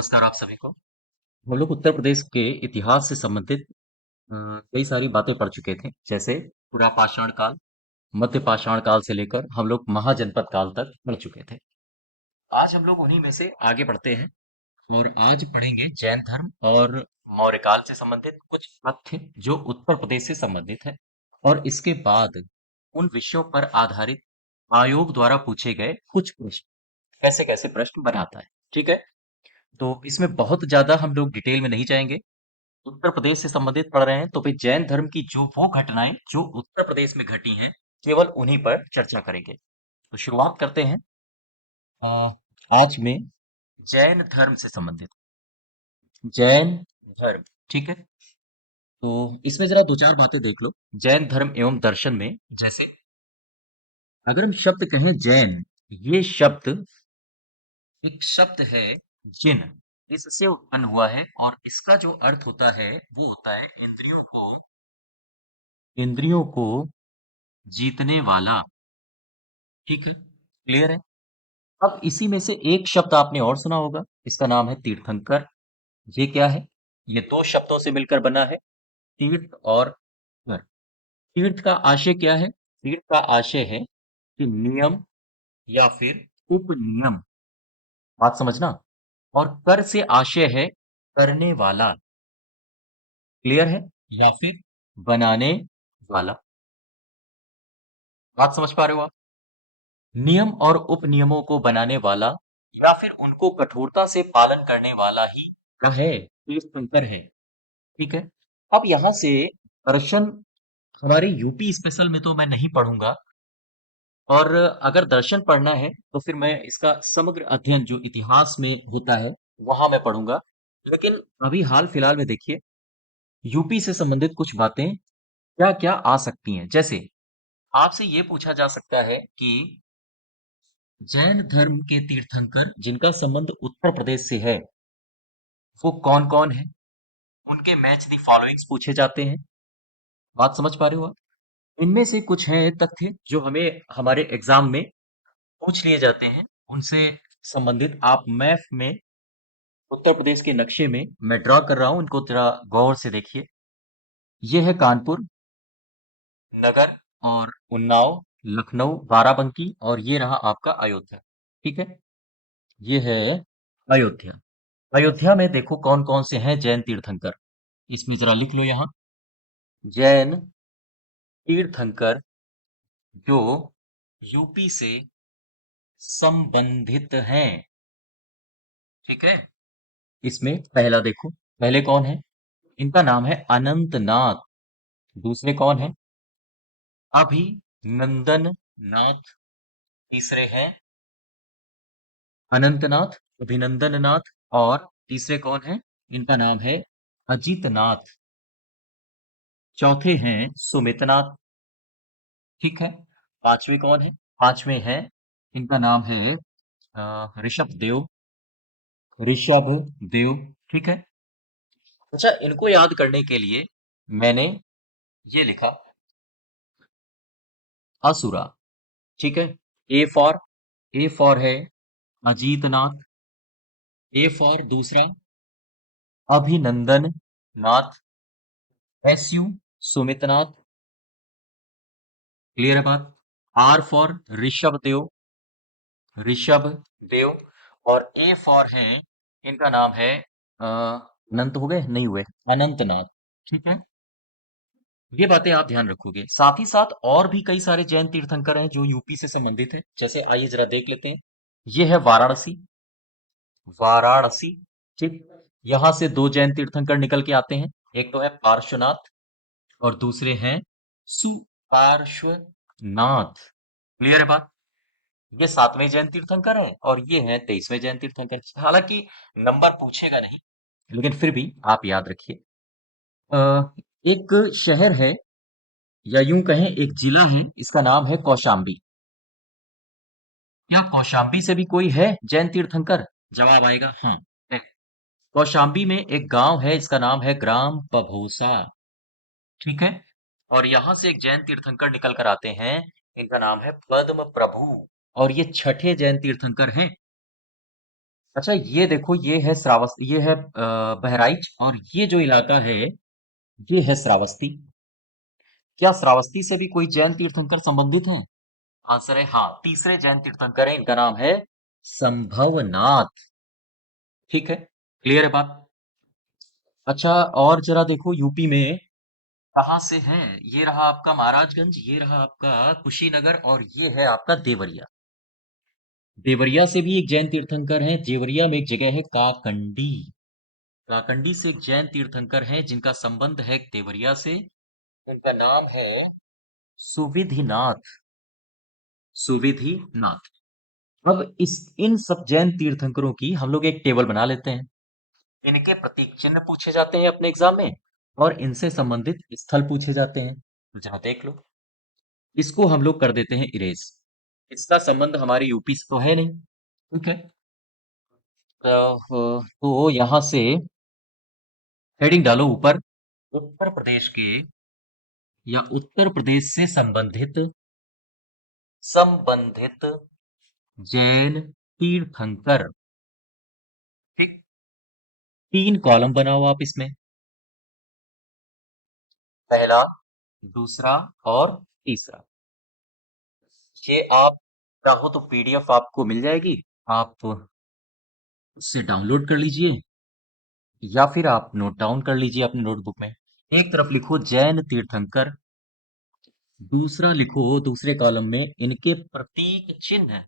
नमस्कार आप सभी को। हम लोग उत्तर प्रदेश के इतिहास से संबंधित कई सारी बातें पढ़ चुके थे, जैसे पूरा पाषाण काल, मध्य पाषाण काल से लेकर हम लोग महाजनपद काल तक पढ़ चुके थे। आज हम लोग उन्हीं में से आगे बढ़ते हैं और आज पढ़ेंगे जैन धर्म और मौर्य काल से संबंधित कुछ तथ्य जो उत्तर प्रदेश से संबंधित है, और इसके बाद उन विषयों पर आधारित आयोग द्वारा पूछे गए कुछ प्रश्न, कैसे कैसे प्रश्न बनाता है। ठीक है, तो इसमें बहुत ज्यादा हम लोग डिटेल में नहीं जाएंगे। उत्तर प्रदेश से संबंधित पढ़ रहे हैं तो फिर जैन धर्म की जो वो घटनाएं जो उत्तर प्रदेश में घटी हैं, केवल उन्हीं पर चर्चा करेंगे। तो शुरुआत करते हैं अ, आज में जैन धर्म से संबंधित। जैन धर्म, ठीक है। तो इसमें जरा दो चार बातें देख लो। जैन धर्म एवं दर्शन में, जैसे अगर हम शब्द कहें जैन, ये शब्द एक शब्द है जिन, इससे उत्पन्न हुआ है, और इसका जो अर्थ होता है वो होता है इंद्रियों को जीतने वाला। ठीक है, क्लियर है। अब इसी में से एक शब्द आपने और सुना होगा, इसका नाम है तीर्थंकर। ये क्या है? ये दो शब्दों से मिलकर बना है, तीर्थ और कर। तीर्थ का आशय क्या है? तीर्थ का आशय है कि नियम या फिर उपनियम, बात समझना। और कर से आशय है करने वाला, क्लियर है, या फिर बनाने वाला। बात समझ पा रहे हो आप? नियम और उपनियमों को बनाने वाला या फिर उनको कठोरता से पालन करने वाला ही क्या है? तीर्थंकर है। ठीक है। अब यहां से दर्शन, हमारे यूपी स्पेशल में तो मैं नहीं पढ़ूंगा, और अगर दर्शन पढ़ना है तो फिर मैं इसका समग्र अध्ययन जो इतिहास में होता है वहां मैं पढ़ूंगा। लेकिन अभी हाल फिलहाल में देखिए, यूपी से संबंधित कुछ बातें क्या क्या आ सकती हैं। जैसे आपसे ये पूछा जा सकता है कि जैन धर्म के तीर्थंकर जिनका संबंध उत्तर प्रदेश से है वो कौन कौन है, उनके मैच दी फॉलोइंग्स पूछे जाते हैं। बात समझ पा रहे हो आप? इनमें से कुछ हैं तथ्य जो हमें हमारे एग्जाम में पूछ लिए जाते हैं, उनसे संबंधित आप मैप में, उत्तर प्रदेश के नक्शे में मैं ड्रॉ कर रहा हूं, इनको जरा गौर से देखिए। ये है कानपुर नगर, और उन्नाव, लखनऊ, बाराबंकी, और ये रहा आपका अयोध्या। ठीक है, ये है अयोध्या। अयोध्या में देखो कौन कौन से हैं जैन तीर्थंकर, इसमें जरा लिख लो यहां। जैन तीर्थंकर जो यूपी से संबंधित हैं। ठीक है, इसमें पहला देखो, पहले कौन है? इनका नाम है अनंतनाथ। दूसरे कौन है? अभिनंदन नाथ। तीसरे हैं अनंतनाथ, अभिनंदन नाथ, और तीसरे कौन है? इनका नाम है अजित नाथ। चौथे हैं सुमितनाथ। ठीक है, पांचवे कौन है? पांचवे हैं, इनका नाम है ऋषभ देव, ऋषभ देव। ठीक है। अच्छा, इनको याद करने के लिए मैंने ये लिखा असुरा। ठीक है, ए फॉर है अजीतनाथ, ए फॉर दूसरा अभिनंदन नाथ, एस यू सुमितनाथ, क्लियर है बात। आर फॉर ऋषभ देव, ऋषभ देव, और ए फॉर है, इनका नाम है अनंत, हो गए नहीं हुए, अनंतनाथ। ठीक है, ये बातें आप ध्यान रखोगे। साथ ही साथ और भी कई सारे जैन तीर्थंकर हैं जो यूपी से संबंधित है। जैसे आइए जरा देख लेते हैं। ये है वाराणसी, वाराणसी। ठीक, यहां से दो जैन तीर्थंकर निकल के आते हैं, एक तो है पार्श्वनाथ और दूसरे हैं सुपार्श्वनाथ। क्लियर है बात। ये सातवें जैन तीर्थंकर हैं और ये हैं 23वें जैन तीर्थंकर। हालांकि नंबर पूछेगा नहीं, लेकिन फिर भी आप याद रखिए। एक शहर है, या यूं कहें एक जिला है, इसका नाम है कौशाम्बी। क्या कौशाम्बी से भी कोई है जैन तीर्थंकर? जवाब आएगा हाँ, है। कौशाम्बी में एक गांव है, इसका नाम है ग्राम पभोसा। ठीक है, और यहां से एक जैन तीर्थंकर निकल कर आते हैं, इनका नाम है पद्म प्रभु, और ये छठे जैन तीर्थंकर हैं। अच्छा, ये देखो, ये है श्रावस्ती, ये है बहराइच, और ये जो इलाका है ये है श्रावस्ती। क्या श्रावस्ती से भी कोई जैन तीर्थंकर संबंधित हैं? आंसर है हाँ, तीसरे जैन तीर्थंकर है, इनका नाम है संभवनाथ। ठीक है, क्लियर है बात। अच्छा, और जरा देखो यूपी में कहाँ से है। ये रहा आपका महाराजगंज, ये रहा आपका कुशीनगर, और ये है आपका देवरिया। देवरिया से भी एक जैन तीर्थंकर है। देवरिया में एक जगह है काकंडी। काकंडी से एक जैन तीर्थंकर हैं जिनका संबंध है देवरिया से। उनका नाम है सुविधिनाथ। सुविधिनाथ। अब इस इन सब जैन तीर्थंकरों की हम लोग एक टेबल बना लेते हैं। इनके प्रतीक चिन्ह पूछे जाते हैं अपने एग्जाम में, और इनसे संबंधित स्थल पूछे जाते हैं। तो जरा देख लो, इसको हम लोग कर देते हैं इरेज। इसका संबंध हमारे यूपी से तो है नहीं। ठीक है, तो यहां से हेडिंग डालो ऊपर, उत्तर प्रदेश के या उत्तर प्रदेश से संबंधित संबंधित जैन तीर्थंकर। ठीक, 3 कॉलम बनाओ आप इसमें, पहला, दूसरा और तीसरा। ये आप चाहो तो पीडीएफ आपको मिल जाएगी, आप उससे डाउनलोड कर लीजिए, या फिर आप नोट डाउन कर लीजिए अपने नोटबुक में। एक तरफ लिखो जैन तीर्थंकर, दूसरा लिखो दूसरे कॉलम में इनके प्रतीक चिन्ह।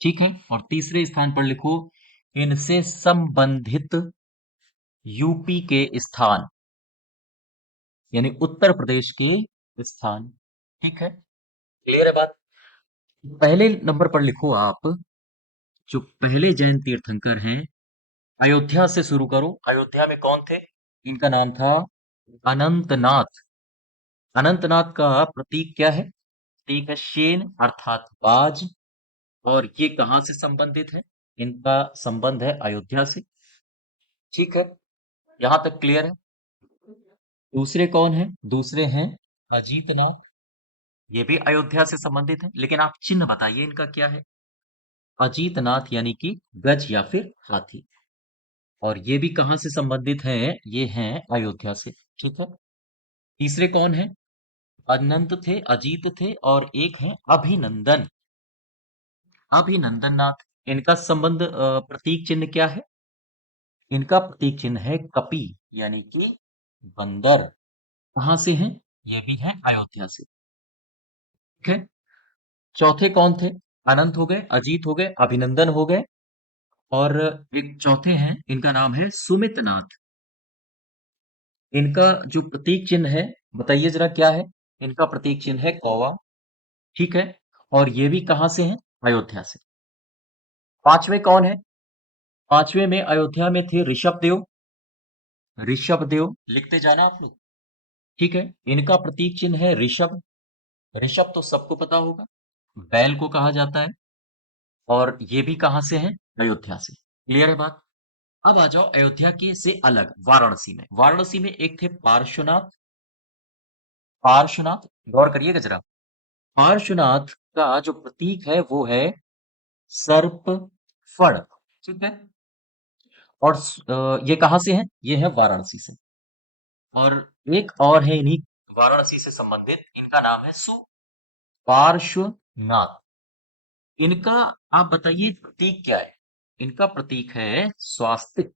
ठीक है, और तीसरे स्थान पर लिखो इनसे संबंधित यूपी के स्थान, यानी उत्तर प्रदेश के स्थान। ठीक है, क्लियर है बात। पहले नंबर पर लिखो आप, जो पहले जैन तीर्थंकर हैं, अयोध्या से शुरू करो। अयोध्या में कौन थे? इनका नाम था अनंतनाथ। अनंतनाथ का प्रतीक क्या है? प्रतीक है शेन, अर्थात बाज। और ये कहां से संबंधित है? इनका संबंध है अयोध्या से। ठीक है, यहां तक क्लियर है। दूसरे कौन है? दूसरे हैं अजीतनाथ। ये भी अयोध्या से संबंधित है, लेकिन आप चिन्ह बताइए इनका क्या है। अजीतनाथ यानी कि गज या फिर हाथी। और ये भी कहां से संबंधित हैं? ये हैं अयोध्या से। ठीक है, तीसरे कौन है? अनंत थे, अजीत थे, और एक है अभिनंदन। अभिनंदन नाथ। इनका संबंध, प्रतीक चिन्ह क्या है? इनका प्रतीक चिन्ह है कपि, यानी कि बंदर। कहां से हैं? ये भी है अयोध्या से। ठीक है, चौथे कौन थे? अनंत हो गए, अजीत हो गए, अभिनंदन हो गए, और एक चौथे हैं, इनका नाम है सुमितनाथ। इनका जो प्रतीक चिन्ह है, बताइए जरा क्या है? इनका प्रतीक चिन्ह है कौवा। ठीक है, और ये भी कहां से हैं? अयोध्या से। पांचवे कौन है? पांचवे में अयोध्या में थे ऋषभ देव। ऋषभ देव लिखते जाना आप लोग। ठीक है, इनका प्रतीक चिन्ह है ऋषभ। ऋषभ तो सबको पता होगा, बैल को कहा जाता है। और ये भी कहां से हैं? अयोध्या से। क्लियर है बात। अब आ जाओ अयोध्या के से अलग, वाराणसी में। वाराणसी में एक थे पार्श्वनाथ। पार्श्वनाथ, गौर करिएगा जरा। पार्श्वनाथ का जो प्रतीक है वो है सर्प फड़। ठीक है, और ये कहां से है? ये है वाराणसी से। और एक और है इन्हीं वाराणसी से संबंधित, इनका नाम है सुपार्श्वनाथ। इनका आप बताइए प्रतीक क्या है? इनका प्रतीक है स्वास्तिक।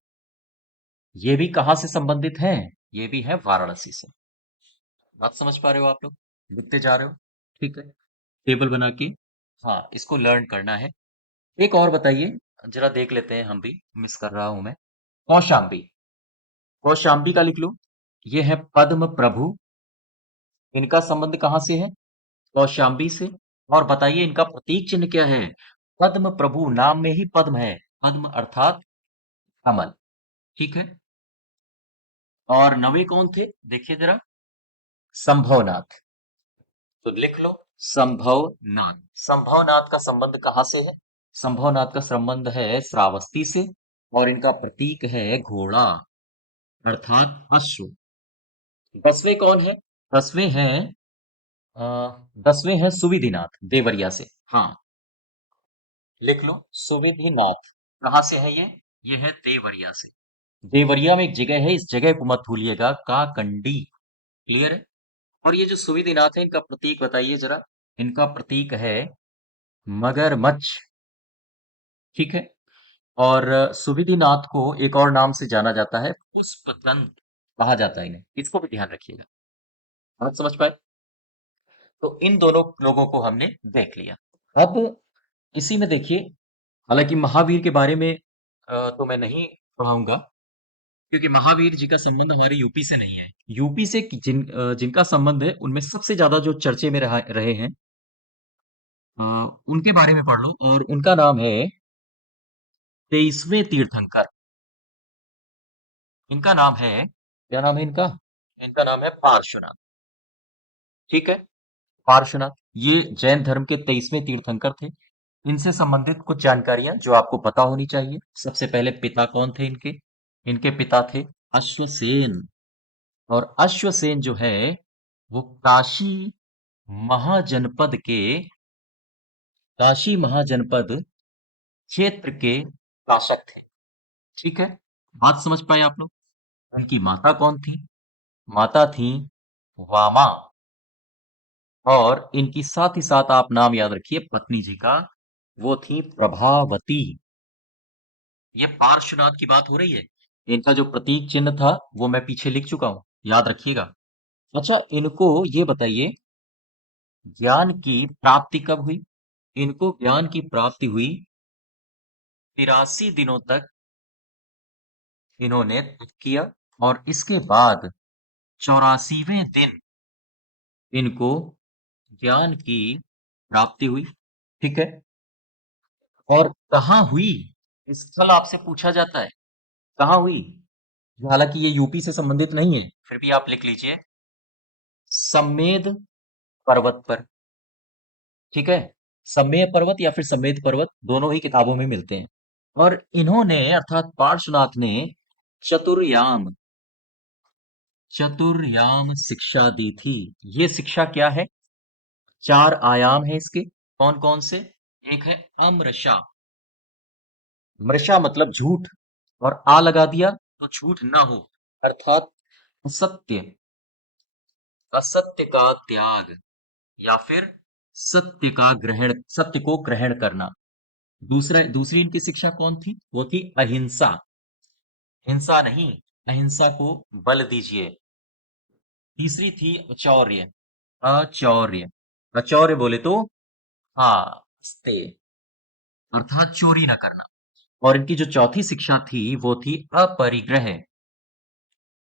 ये भी कहां से संबंधित है? ये भी है वाराणसी से। बात समझ पा रहे हो आप लोग? लिखते जा रहे हो? ठीक है, टेबल बना के, हाँ, इसको लर्न करना है। एक और बताइए, जरा देख लेते हैं, हम भी मिस कर रहा हूं मैं। कौशाम्बी। कौशाम्बी का लिख लो। ये है पद्म प्रभु। इनका संबंध कहां से है? कौशाम्बी से। और बताइए इनका प्रतीक चिन्ह क्या है? पद्म प्रभु, नाम में ही पद्म है। पद्म अर्थात कमल। ठीक है, और नवे कौन थे? देखिए जरा, संभवनाथ। तो लिख लो संभवनाथ। संभवनाथ का संबंध कहां से है? संभवनाथ का संबंध है श्रावस्ती से, और इनका प्रतीक है घोड़ा, अर्थात अश्व। 10वें कौन है? 10वें हैं, 10वें हैं सुविधिनाथ, देवरिया से। हाँ, लिख लो सुविधिनाथ। कहाँ से है ये है देवरिया से। देवरिया में एक जगह है, इस जगह को मत भूलिएगा, काकंडी। क्लियर है? और ये जो सुविधिनाथ है, इनका प्रतीक बताइए जरा। इनका प्रतीक है मगरमच्छ। ठीक है। और सुविधिनाथ को एक और नाम से जाना जाता है, पुष्पदंत कहा जाता है इन्हें, इसको भी ध्यान रखिएगा। बात समझ पाए? तो इन दोनों लोगों को हमने देख लिया। अब इसी में देखिए, हालांकि महावीर के बारे में तो मैं नहीं पढ़ाऊंगा, क्योंकि महावीर जी का संबंध हमारे यूपी से नहीं है। यूपी से जिनका संबंध है, उनमें सबसे ज्यादा जो चर्चे में रहे हैं, अ, उनके बारे में पढ़ लो। और उनका नाम है 23वें तीर्थंकर। इनका नाम है, क्या नाम है इनका? इनका नाम है पार्श्वनाथ। ठीक है। पार्श्वनाथ, ये जैन धर्म के 23वें तीर्थंकर थे। इनसे संबंधित कुछ जानकारियां जो आपको पता होनी चाहिए। सबसे पहले पिता कौन थे इनके? इनके पिता थे अश्वसेन। और अश्वसेन जो है, वो काशी महाजनपद क्षेत्र के शासक थे। ठीक है। बात समझ पाए आप लोग? उनकी माता कौन थी? माता थी वामा। और इनकी साथ ही साथ आप नाम याद रखिए पत्नी जी का, वो थी प्रभावती। ये पार्श्वनाथ की बात हो रही है। इनका जो प्रतीक चिन्ह था, वो मैं पीछे लिख चुका हूं, याद रखिएगा। अच्छा, इनको ये बताइए, ज्ञान की प्राप्ति कब हुई? इनको ज्ञान की प्राप्ति हुई 83 दिनों तक इन्होंने तप किया। और इसके बाद 84वें दिन इनको ज्ञान की प्राप्ति हुई। ठीक है। और कहाँ हुई, स्थल आपसे पूछा जाता है, कहाँ हुई? हालांकि ये यूपी से संबंधित नहीं है, फिर भी आप लिख लीजिए, सम्मेद पर्वत पर। ठीक है। सम्मेय पर्वत या फिर सम्मेद पर्वत, दोनों ही किताबों में मिलते हैं। और इन्होंने, अर्थात पार्श्वनाथ ने चतुर्याम चतुर्याम शिक्षा दी थी। ये शिक्षा क्या है? 4 आयाम है इसके। कौन कौन से? एक है अमृषा। मृषा मतलब झूठ, और आ लगा दिया तो झूठ ना हो, अर्थात सत्य, असत्य का त्याग, या फिर सत्य को ग्रहण करना। दूसरी इनकी शिक्षा कौन थी? वो थी अहिंसा। हिंसा नहीं, अहिंसा को बल दीजिए। तीसरी थी अचौर्य। अचौर्य, अचौर्य बोले तो, हाँ, हस्ते, अर्थात चोरी न करना। और इनकी जो चौथी शिक्षा थी, वो थी अपरिग्रह।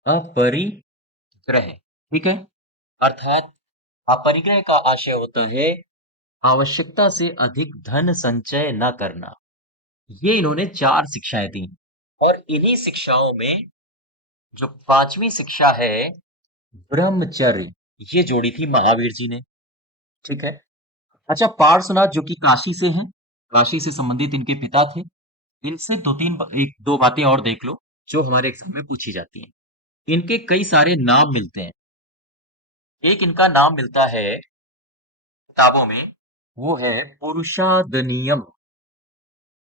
अपरिग्रह। ठीक है। अर्थात अपरिग्रह का आशय होता है आवश्यकता से अधिक धन संचय न करना। ये इन्होंने 4 शिक्षाएं दी। और इन्हीं शिक्षाओं में जो 5वीं शिक्षा है, ब्रह्मचर्य, ये जोड़ी थी महावीर जी ने। ठीक है। अच्छा, पार्श्वनाथ जो कि काशी से हैं, काशी से संबंधित इनके पिता थे। इनसे एक दो बातें और देख लो, जो हमारे एग्जाम में पूछी जाती हैं। इनके कई सारे नाम मिलते हैं। एक इनका नाम मिलता है किताबों में, वो है पुरुषादनियम।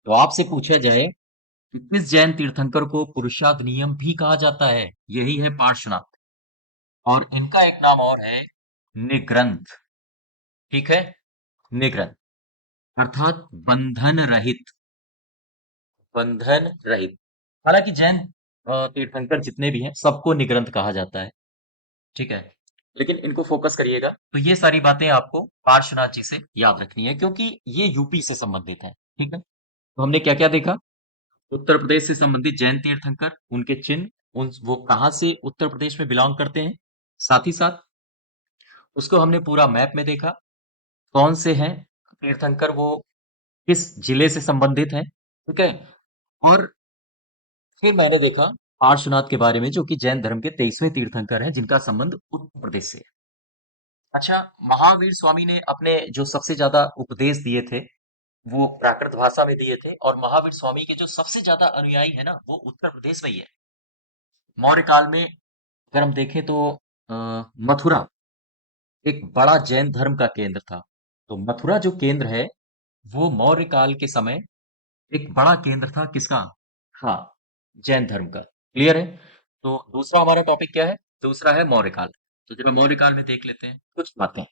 तो आपसे पूछा जाए कि किस जैन तीर्थंकर को पुरुषादनियम भी कहा जाता है? यही है पार्श्वनाथ। और इनका एक नाम और है निग्रंथ। ठीक है। निग्रंथ, अर्थात बंधन रहित। बंधन रहित। हालांकि जैन तीर्थंकर जितने भी हैं, सबको निग्रंथ कहा जाता है। ठीक है। लेकिन इनको फोकस करिएगा, तो ये सारी बातें आपको पार्श्वनाथ जी से याद रखनी है, क्योंकि ये यूपी से संबंधित है। ठीक है। तो हमने क्या क्या देखा? उत्तर प्रदेश से संबंधित जैन तीर्थंकर, उनके चिन्ह, वो कहाँ से उत्तर प्रदेश में बिलोंग करते हैं, साथ ही साथ उसको हमने पूरा मैप में देखा, कौन से हैं तीर्थंकर, वो किस जिले से संबंधित हैं। ठीक है। और फिर मैंने देखा पार्श्वनाथ के बारे में, जो कि जैन धर्म के 23वें तीर्थंकर हैं, जिनका संबंध उत्तर प्रदेश से है। अच्छा, महावीर स्वामी ने अपने जो सबसे ज्यादा उपदेश दिए थे, वो प्राकृत भाषा में दिए थे। और महावीर स्वामी के जो सबसे ज्यादा अनुयायी है ना, वो उत्तर प्रदेश में ही है। मौर्य काल में अगर हम देखें तो मथुरा एक बड़ा जैन धर्म का केंद्र था। तो मथुरा जो केंद्र है, वो मौर्य काल के समय एक बड़ा केंद्र था किसका? हाँ, जैन धर्म का। क्लियर है? तो दूसरा हमारा टॉपिक क्या है? दूसरा है मौर्यकाल। तो जरा मौर्यकाल में देख लेते हैं कुछ बातें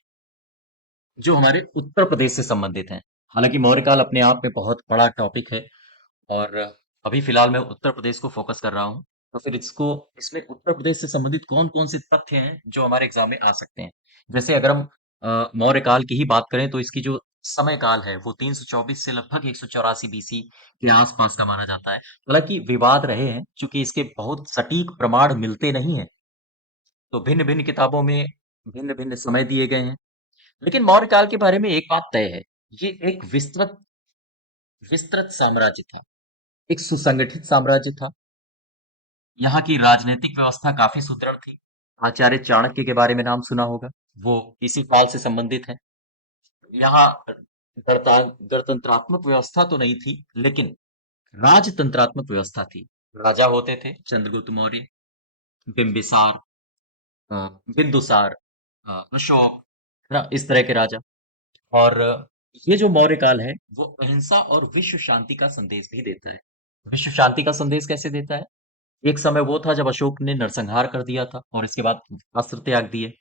जो हमारे उत्तर प्रदेश से संबंधित हैं। हालांकि मौर्यकाल अपने आप में बहुत बड़ा टॉपिक है, और अभी फिलहाल मैं उत्तर प्रदेश को फोकस कर रहा हूँ। तो फिर इसको इसमें उत्तर प्रदेश से संबंधित कौन कौन से तथ्य हैं जो हमारे एग्जाम में आ सकते हैं। जैसे अगर हम मौर्य काल की ही बात करें तो इसकी जो समय काल है वो 324 से लगभग 184 बीसी के आसपास का माना जाता है। हालांकि विवाद रहे हैं क्योंकि इसके बहुत सटीक प्रमाण मिलते नहीं हैं, तो भिन्न भिन्न किताबों में भिन्न भिन्न समय दिए गए हैं। लेकिन मौर्य काल के बारे में एक बात तय है, ये एक विस्तृत विस्तृत साम्राज्य था, एक सुसंगठित साम्राज्य था। यहाँ की राजनीतिक व्यवस्था काफी सुदृढ़ थी। आचार्य चाणक्य के बारे में नाम सुना होगा, वो इसी काल से संबंधित है। यहाँ गणतंत्रात्मक व्यवस्था तो नहीं थी, लेकिन राजतंत्रात्मक व्यवस्था थी। राजा होते थे चंद्रगुप्त मौर्य, बिंबिसार, अ, बिंदुसार, अशोक, है ना, इस तरह के राजा। और ये जो मौर्य काल है वो अहिंसा और विश्व शांति का संदेश भी देता है। विश्व शांति का संदेश कैसे देता है? एक समय वो था जब अशोक ने नरसंहार कर दिया था और इसके बाद अस्त्र त्याग दिए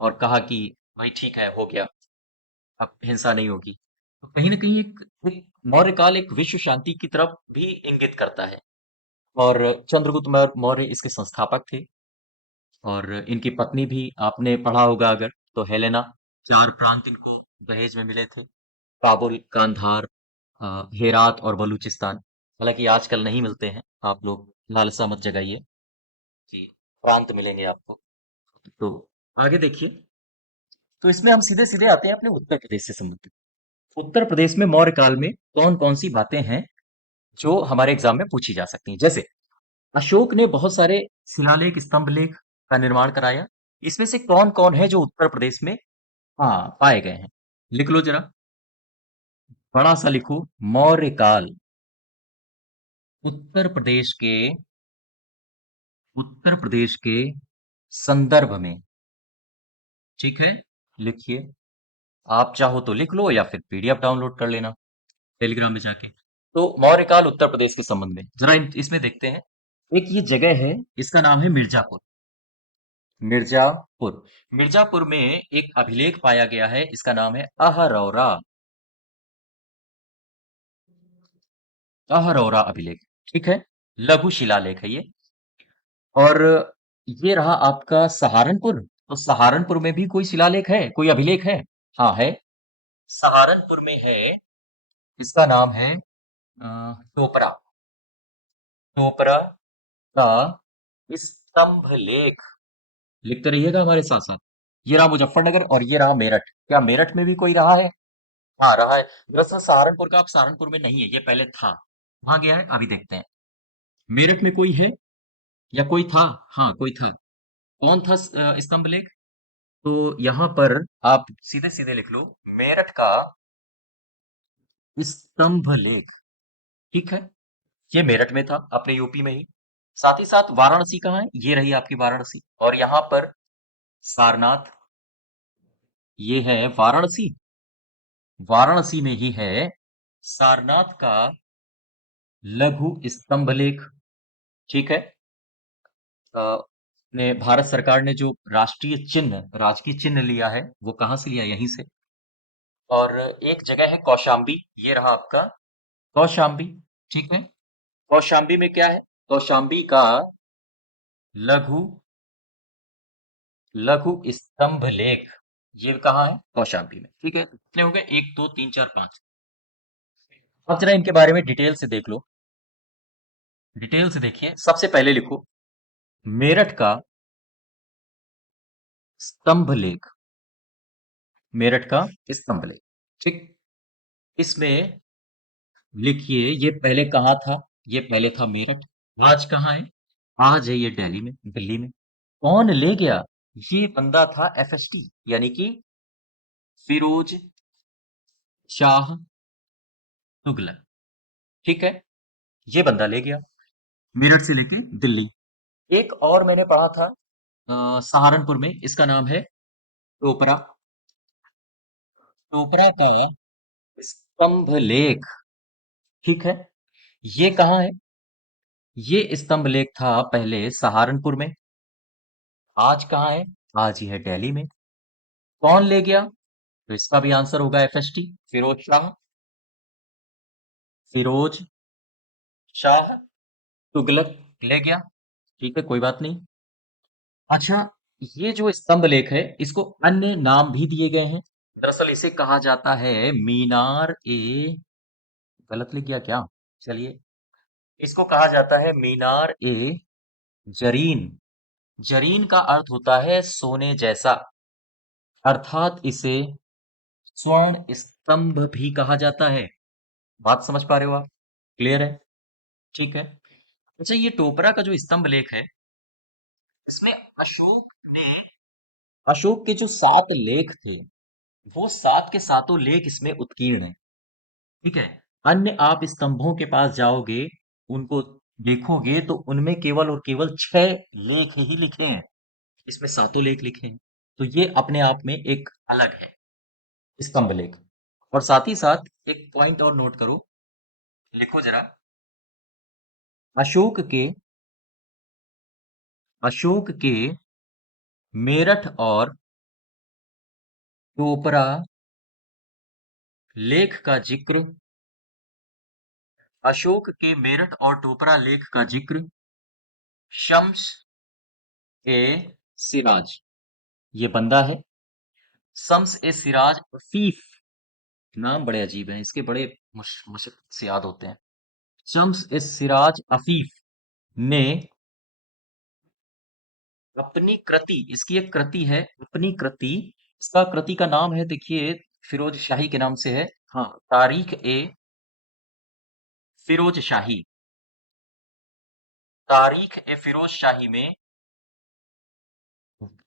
और कहा कि भाई ठीक है, हो गया, अब हिंसा नहीं होगी। तो कहीं ना कहीं एक मौर्य काल एक विश्व शांति की तरफ भी इंगित करता है। और चंद्रगुप्त मौर्य इसके संस्थापक थे, और इनकी पत्नी भी आपने पढ़ा होगा अगर, तो हेलेना। 4 प्रांत इनको दहेज में मिले थे, काबुल, कांधार, हेरात और बलूचिस्तान। हालांकि आजकल नहीं मिलते हैं, आप लोग लालसा मत जगाइए कि प्रांत मिलेंगे आपको। तो आगे देखिए, तो इसमें हम सीधे सीधे आते हैं अपने उत्तर प्रदेश से संबंधित। उत्तर प्रदेश में मौर्य काल में कौन कौन सी बातें हैं जो हमारे एग्जाम में पूछी जा सकती हैं। जैसे अशोक ने बहुत सारे शिलालेख, स्तंभ लेख का निर्माण कराया। इसमें से कौन कौन है जो उत्तर प्रदेश में हाँ पाए गए हैं? लिख लो जरा, बड़ा सा लिखो, मौर्य काल उत्तर प्रदेश के उत्तर प्रदेश के संदर्भ में। ठीक है, लिखिए। आप चाहो तो लिख लो या फिर पीडीएफ डाउनलोड कर लेना टेलीग्राम में जाके। तो मौर्य काल उत्तर प्रदेश के संबंध में जरा इसमें देखते हैं। एक ये जगह है, इसका नाम है मिर्जापुर। मिर्जापुर मिर्जापुर में एक अभिलेख पाया गया है, इसका नाम है अहरौरा। अहरौरा अभिलेख, ठीक है, लघु शिलालेख है ये। और ये रहा आपका सहारनपुर। तो सहारनपुर में भी कोई शिलालेख है, कोई अभिलेख है? हाँ है, सहारनपुर में है। इसका नाम है टोपरा। टोपरा का स्तंभ लेख। लिखते रहिएगा हमारे साथ साथ। ये रहा मुजफ्फरनगर और ये रहा मेरठ। क्या मेरठ में भी कोई रहा है? हाँ रहा है। दरअसल सहारनपुर का अब सहारनपुर में नहीं है, ये पहले था, वहां गया है, अभी देखते हैं। मेरठ में कोई है या कोई था? हाँ कोई था। कौन था स्तंभ लेख? तो यहाँ पर आप सीधे सीधे लिख लो, मेरठ का स्तंभ लेख। ठीक है, ये मेरठ में था, अपने यूपी में ही। साथ ही साथ वाराणसी कहाँ है? ये रही आपकी वाराणसी। और यहाँ पर सारनाथ, ये है वाराणसी। वाराणसी में ही है सारनाथ का लघु स्तंभ लेख। ठीक है। ने भारत सरकार ने जो राष्ट्रीय चिन्ह, राजकीय चिन्ह लिया है, वो कहाँ से लिया? यहीं से। और एक जगह है कौशाम्बी, ये रहा आपका कौशाम्बी। ठीक है, कौशाम्बी में क्या है? कौशाम्बी का लघु लघु स्तंभ लेख, ये कहाँ है? कौशाम्बी में। ठीक है, कितने हो गए? 1 2 3 4 5। अब जरा इनके बारे में डिटेल से देख लो। डिटेल से देखिए, सबसे पहले लिखो मेरठ का स्तंभ लेख। मेरठ का स्तंभ लेख, ठीक। इसमें लिखिए, ये पहले कहाँ था? ये पहले था मेरठ। आज कहाँ है? आज है ये दिल्ली में, दिल्ली में। कौन ले गया? ये बंदा था एफएसटी, यानी कि फिरोज शाह तुगलक। ठीक है, ये बंदा ले गया मेरठ से लेके दिल्ली। एक और मैंने पढ़ा था सहारनपुर में, इसका नाम है टोपरा। टोपरा का स्तंभ लेख ठीक है। ये कहाँ है? ये स्तंभ लेख था पहले सहारनपुर में। आज कहाँ है? आज ही है दिल्ली में। कौन ले गया? तो इसका भी आंसर होगा एफएसटी, फिरोज शाह। फिरोज शाह तुगलक ले गया। ठीक है, कोई बात नहीं। अच्छा, ये जो स्तंभ लेख है इसको अन्य नाम भी दिए गए हैं। दरअसल इसे कहा जाता है मीनार ए, गलत लिख गया क्या? चलिए, इसको कहा जाता है मीनार ए जरीन। जरीन का अर्थ होता है सोने जैसा, अर्थात इसे स्वर्ण स्तंभ भी कहा जाता है। बात समझ पा रहे हो आप? क्लियर है? ठीक है। अच्छा, ये टोपरा का जो स्तंभ लेख है इसमें अशोक के जो 7 लेख थे, वो 7 के सातों लेख इसमें उत्कीर्ण है। ठीक है। अन्य आप स्तंभों के पास जाओगे, उनको देखोगे तो उनमें केवल और केवल 6 लेख ही लिखे हैं। इसमें सातों लेख लिखे हैं। तो ये अपने आप में एक अलग है स्तंभ लेख। और साथ ही साथ एक पॉइंट और नोट करो, लिखो जरा। अशोक के अशोक के मेरठ और टोपरा लेख का जिक्र अशोक के मेरठ और टोपरा लेख का जिक्र शम्स ए सिराज, ये बंदा है शम्स ए सिराज अफीफ। नाम बड़े अजीब हैं इसके, बड़े मुश्किल से याद होते हैं। शम्स ए सिराज अफीफ ने अपनी कृति, इसकी एक कृति है अपनी कृति, इसका कृति का नाम है, देखिए, फिरोज शाही के नाम से है। हाँ, तारीख ए फिरोज शाही, तारीख ए फिरोज शाही में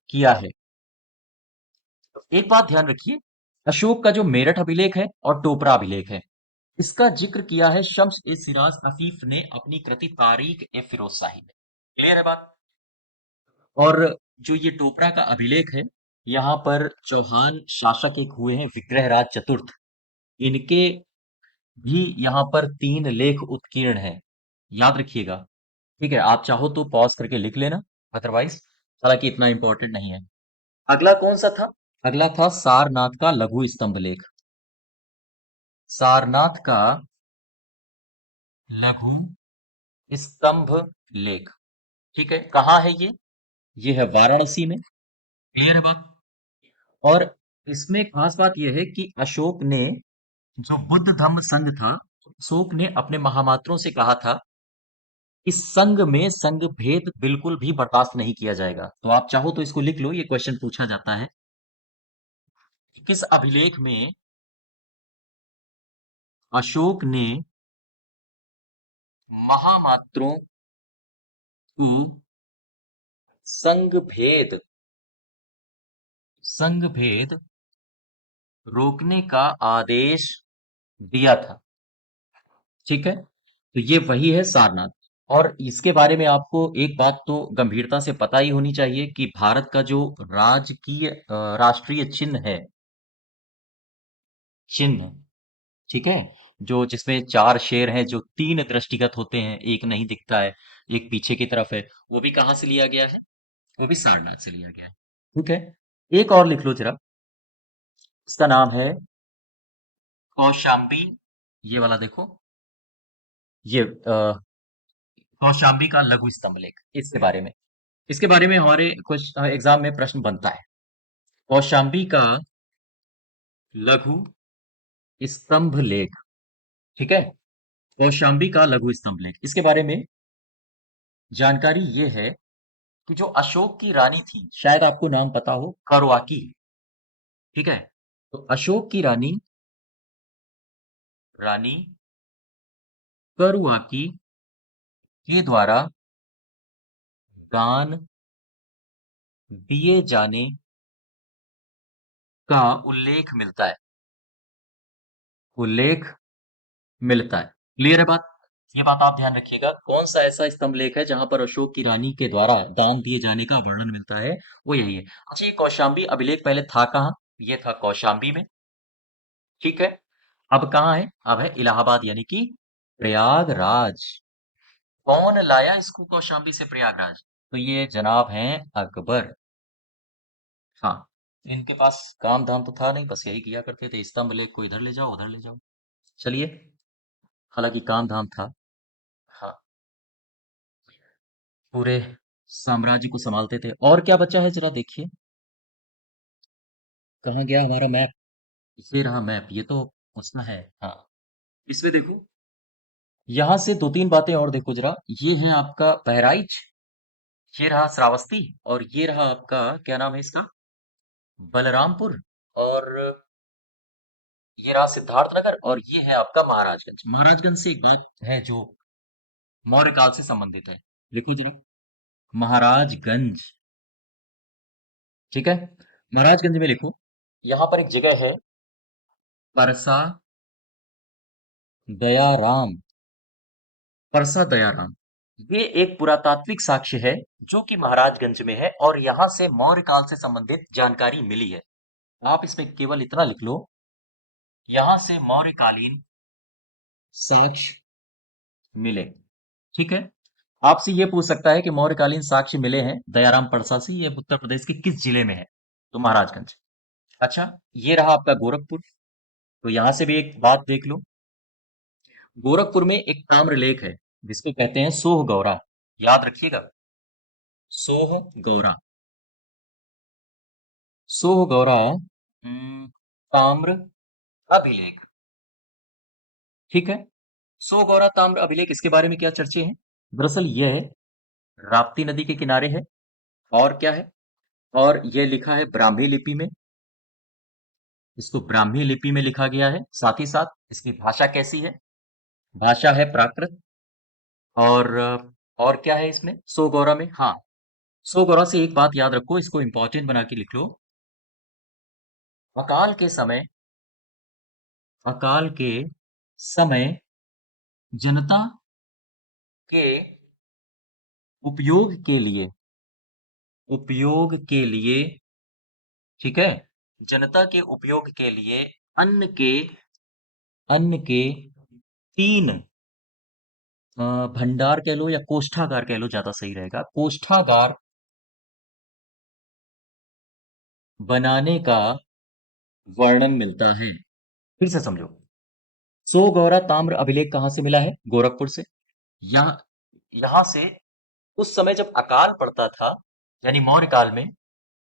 किया है। एक बात ध्यान रखिए, अशोक का जो मेरठ अभिलेख है और टोपरा अभिलेख है, इसका जिक्र किया है शम्स ए सिराज अफीफ ने अपनी कृति तारीख ए फिरोज शाही में। क्लियर है बात? और जो ये टोपरा का अभिलेख है, यहाँ पर चौहान शासक एक हुए हैं विग्रहराज चतुर्थ, इनके भी यहाँ पर 3 लेख उत्कीर्ण हैं। याद रखिएगा। ठीक है, आप चाहो तो पॉज करके लिख लेना, अदरवाइज हालांकि इतना इंपॉर्टेंट नहीं है। अगला कौन सा था? अगला था सारनाथ का लघु स्तंभ लेख। सारनाथ का लघु स्तंभ लेख। ठीक है, कहाँ है ये? ये है वाराणसी में। क्लियर है बात? और इसमें खास बात यह है कि अशोक ने, जो बुद्ध धम्म संघ था, अशोक ने अपने महामात्रों से कहा था इस संघ में संघ भेद बिल्कुल भी बर्दाश्त नहीं किया जाएगा। तो आप चाहो तो इसको लिख लो, ये क्वेश्चन पूछा जाता है। किस अभिलेख में अशोक ने महामात्रों को संघ भेद संघ भेद रोकने का आदेश दिया था? ठीक है, तो ये वही है सारनाथ। और इसके बारे में आपको एक बात तो गंभीरता से पता ही होनी चाहिए कि भारत का जो राजकीय राष्ट्रीय चिन्ह है, चिन्ह, ठीक है, जो जिसमें 4 शेर हैं जो 3 दृष्टिगत होते हैं, एक नहीं दिखता है, एक पीछे की तरफ है, वो भी कहाँ से लिया गया है? वो भी सारनाथ से लिया गया है। ठीक है, एक और लिख लो जरा। इसका नाम है कौशाम्बी। ये वाला देखो, ये कौशाम्बी का लघु स्तंभ लेख, इसके बारे में, इसके बारे में हमारे कुछ एग्जाम में प्रश्न बनता है। कौशाम्बी का लघु स्तंभ लेख। ठीक है, कौशाम्बी का लघु स्तंभ लेख, इसके बारे में जानकारी ये है कि जो अशोक की रानी थी, शायद आपको नाम पता हो, करवाकी। ठीक है, तो अशोक की रानी रानी करुआकी के द्वारा दान दिए जाने का उल्लेख मिलता है। क्लियर है बात? ये बात आप ध्यान रखिएगा, कौन सा ऐसा स्तंभ लेख है जहां पर अशोक की रानी के द्वारा दान दिए जाने का वर्णन मिलता है? वो यही है। अच्छा, ये कौशाम्बी अभिलेख पहले था कहाँ? ये था कौशाम्बी में। ठीक है, अब कहाँ है? अब है इलाहाबाद, यानी कि प्रयागराज। कौन लाया इसको कौशाम्बी से प्रयागराज? तो ये जनाब हैं अकबर। हाँ, इनके पास काम धाम तो था नहीं, बस यही किया करते थे, स्तंभ लेख को इधर ले जाओ उधर ले जाओ। चलिए, हालांकि काम धाम था। हाँ, पूरे साम्राज्य को संभालते थे। और क्या बचा है जरा देखिए, कहाँ गया हमारा मैप? ये रहा मैप, ये तो उसका है। हाँ, इसमें देखो, यहाँ से दो तीन बातें और देखो जरा। ये है आपका बहराइच, ये रहा श्रावस्ती, और ये रहा आपका क्या नाम है इसका, बलरामपुर, और ये रहा सिद्धार्थनगर, और ये है आपका महाराजगंज। महाराजगंज से एक बात है जो मौर्य काल से संबंधित है, लिखो जरा, महाराजगंज। ठीक है, महाराजगंज में लिखो, यहाँ पर एक जगह है, परसा दयाराम। परसा दयाराम, ये एक पुरातात्विक साक्ष्य है जो कि महाराजगंज में है, और यहाँ से मौर्य काल से संबंधित जानकारी मिली है। आप इसमें केवल इतना लिख लो, यहाँ से मौर्यकालीन साक्ष्य मिले। ठीक है, आपसे ये पूछ सकता है कि मौर्यकालीन साक्ष्य मिले हैं दयाराम परसा से, ये उत्तर प्रदेश के किस जिले में है? तो महाराजगंज। अच्छा, ये रहा आपका गोरखपुर, तो यहां से भी एक बात देख लो, गोरखपुर में एक ताम्र लेख है जिसको कहते हैं सोह गौरा। याद रखिएगा, सोह गौरा। सोह गौरा ताम्र अभिलेख। ठीक है, सोह गौरा ताम्र अभिलेख, इसके बारे में क्या चर्चे हैं? दरअसल यह राप्ती नदी के किनारे है, और क्या है, और यह लिखा है ब्राह्मी लिपि में, इसको ब्राह्मी लिपि में लिखा गया है। साथ ही साथ इसकी भाषा कैसी है? भाषा है प्राकृत। और और क्या है इसमें सोगौरा में? हाँ, सोगौरा से एक बात याद रखो, इसको इंपॉर्टेंट बना के लिख लो, अकाल के समय, अकाल के समय जनता के उपयोग के लिए, उपयोग के लिए, ठीक है, जनता के उपयोग के लिए अन्न के, अन्न के तीन भंडार कह लो या कोष्ठागार कह लो, ज्यादा सही रहेगा, कोष्ठागार बनाने का वर्णन मिलता है। फिर से समझो, सो गौरा ताम्र अभिलेख कहाँ से मिला है? गोरखपुर से। यहाँ, यहाँ से उस समय जब अकाल पड़ता था, यानी मौर्य काल में,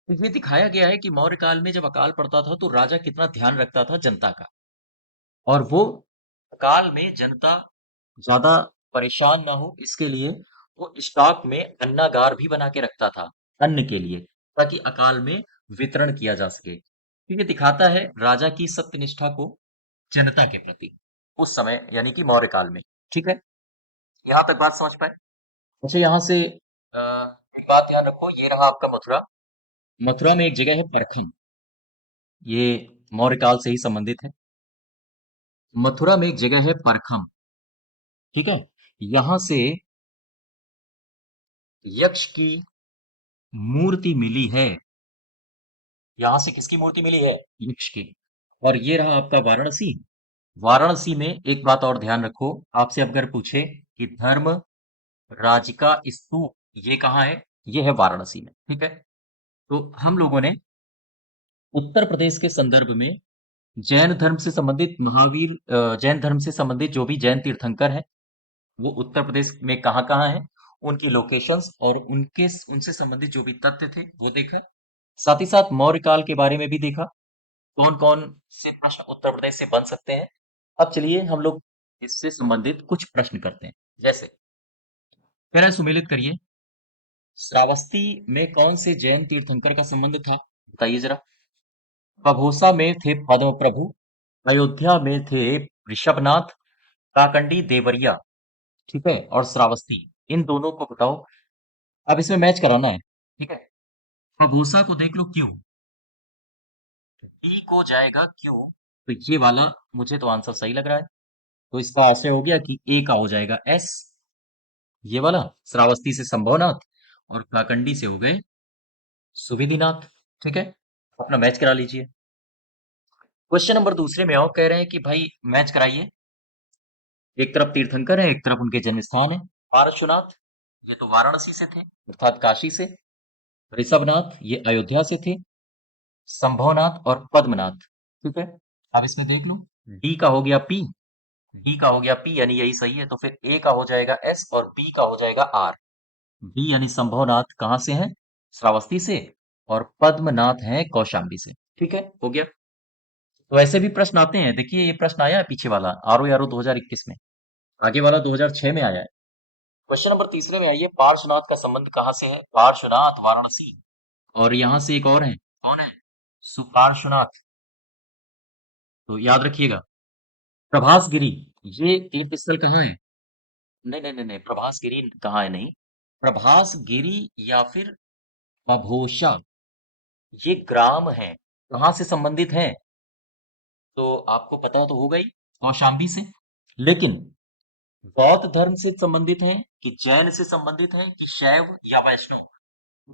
तो ये दिखाया गया है कि मौर्य काल में जब अकाल पड़ता था तो राजा कितना ध्यान रखता था जनता का, और वो अकाल में जनता ज्यादा परेशान ना हो इसके लिए वो स्टॉक में अन्नागार भी बना के रखता था, अन्न के लिए, ताकि अकाल में वितरण किया जा सके। तो ये दिखाता है राजा की सत्यनिष्ठा को जनता के प्रति, उस समय यानी कि मौर्य काल में। ठीक है, यहाँ तक बात समझ पाए? अच्छा, यहाँ से एक बात ध्यान रखो, ये रहा आपका मथुरा। मथुरा में एक जगह है परखम, ये मौर्य काल से ही संबंधित है। मथुरा में एक जगह है परखम, ठीक है, यहां से यक्ष की मूर्ति मिली है। यहां से किसकी मूर्ति मिली है? यक्ष की। और ये रहा आपका वाराणसी। वाराणसी में एक बात और ध्यान रखो, आपसे अगर पूछे कि धर्म राज का स्तूप ये कहाँ है, ये है वाराणसी में। ठीक है, तो हम लोगों ने उत्तर प्रदेश के संदर्भ में जैन धर्म से संबंधित महावीर, जैन धर्म से संबंधित जो भी जैन तीर्थंकर हैं वो उत्तर प्रदेश में कहाँ कहाँ हैं, उनकी लोकेशंस और उनके उनसे संबंधित जो भी तथ्य थे वो देखा। साथ ही साथ मौर्य काल के बारे में भी देखा, कौन कौन से प्रश्न उत्तर प्रदेश से बन सकते हैं। अब चलिए हम लोग इससे संबंधित कुछ प्रश्न करते हैं। जैसे पहला सुमेलित करिए, श्रावस्ती में कौन से जैन तीर्थंकर का संबंध था, बताइए जरा। पघोसा में थे पद्म प्रभु, अयोध्या में थे ऋषभनाथ, काकंडी देवरिया, ठीक है, और श्रावस्ती, इन दोनों को बताओ। अब इसमें मैच कराना है, ठीक है। पघोसा को देख लो, क्यों? डी को जाएगा क्यों, तो ये वाला मुझे तो आंसर सही लग रहा है, तो इसका आशय हो गया कि ए का हो जाएगा एस, ये वाला श्रावस्ती से संभवनाथ, और काकंडी से हो गए सुविधिनाथ। ठीक है, अपना मैच करा लीजिए। क्वेश्चन नंबर दूसरे में आओ, कह रहे हैं कि भाई मैच कराइए। एक तरफ तीर्थंकर है, एक तरफ उनके जन्म स्थान है। पार्श्वनाथ ये तो वाराणसी से थे, अर्थात काशी से। ऋषभनाथ ये अयोध्या से थे। संभवनाथ और पद्मनाथ, ठीक है। अब इसमें देख लो, डी का हो गया पी, डी का हो गया पी यानी यही सही है, तो फिर ए का हो जाएगा एस और बी का हो जाएगा आर। बी यानी संभवनाथ कहाँ से हैं? श्रावस्ती से। और पद्मनाथ हैं कौशाम्बी से। ठीक है, हो गया। तो ऐसे भी प्रश्न आते हैं, देखिए ये प्रश्न आया है पीछे वाला आरओ यारो 2021 में, आगे वाला 2006 में आया है। क्वेश्चन नंबर तीसरे में आइए, पार्श्वनाथ का संबंध कहाँ से है? पार्श्वनाथ वाराणसी, और यहां से एक और है, कौन है? सुपार्श्वनाथ। तो याद रखिएगा। प्रभास गिरी, ये तीर्थ स्थल कहाँ है? नहीं नहीं नहीं नहीं, प्रभास गिरी कहाँ है? नहीं, प्रभास गिरी या फिर अघोषा, ये ग्राम है, कहाँ से संबंधित है? तो आपको पता तो होगा ही, कौशाम्बी से। लेकिन बौद्ध धर्म से संबंधित है कि जैन से संबंधित है कि शैव या वैष्णव?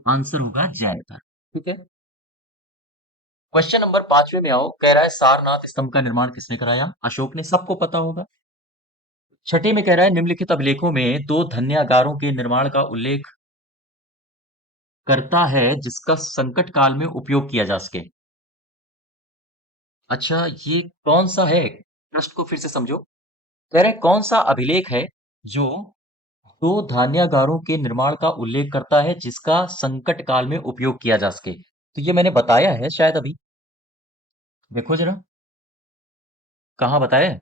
आंसर होगा जैन धर्म। ठीक है। क्वेश्चन नंबर पांचवे में आओ, कह रहा है सारनाथ स्तंभ का निर्माण किसने कराया? अशोक ने, सबको पता होगा। छठे में कह रहा है निम्नलिखित अभिलेखों में दो धन्यागारों के निर्माण का उल्लेख करता है जिसका संकट काल में उपयोग किया जा सके। अच्छा, ये कौन सा है? प्रश्न को फिर से समझो। कह रहे कौन सा अभिलेख है जो दो धान्यागारों के निर्माण का उल्लेख करता है जिसका संकट काल में उपयोग किया जा सके? तो ये मैंने बताया है शायद अभी, देखो जरा, कहाँ बताया है?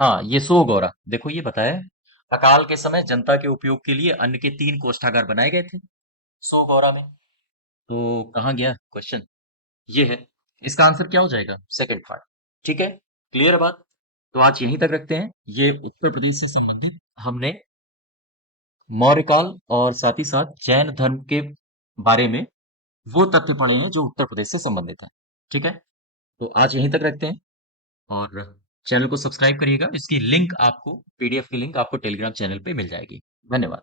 हाँ, ये सो गौरा, देखो ये बताया है। अकाल के समय जनता के उपयोग के लिए अन्न के 3 कोष्ठागार बनाए गए थे सो गौरा में। तो कहाँ गया क्वेश्चन? ये है। इसका आंसर क्या हो जाएगा? Second part. ठीक है, क्लियर है बात? तो आज यहीं तक रखते हैं। ये उत्तर प्रदेश से संबंधित हमने मौर्यकाल और साथ ही साथ जैन धर्म के बारे में वो तथ्य पढ़े हैं जो उत्तर प्रदेश से संबंधित है। ठीक है, तो आज यहीं तक रखते हैं। और चैनल को सब्सक्राइब करिएगा, इसकी लिंक आपको, पीडीएफ की लिंक आपको टेलीग्राम चैनल पे मिल जाएगी। धन्यवाद।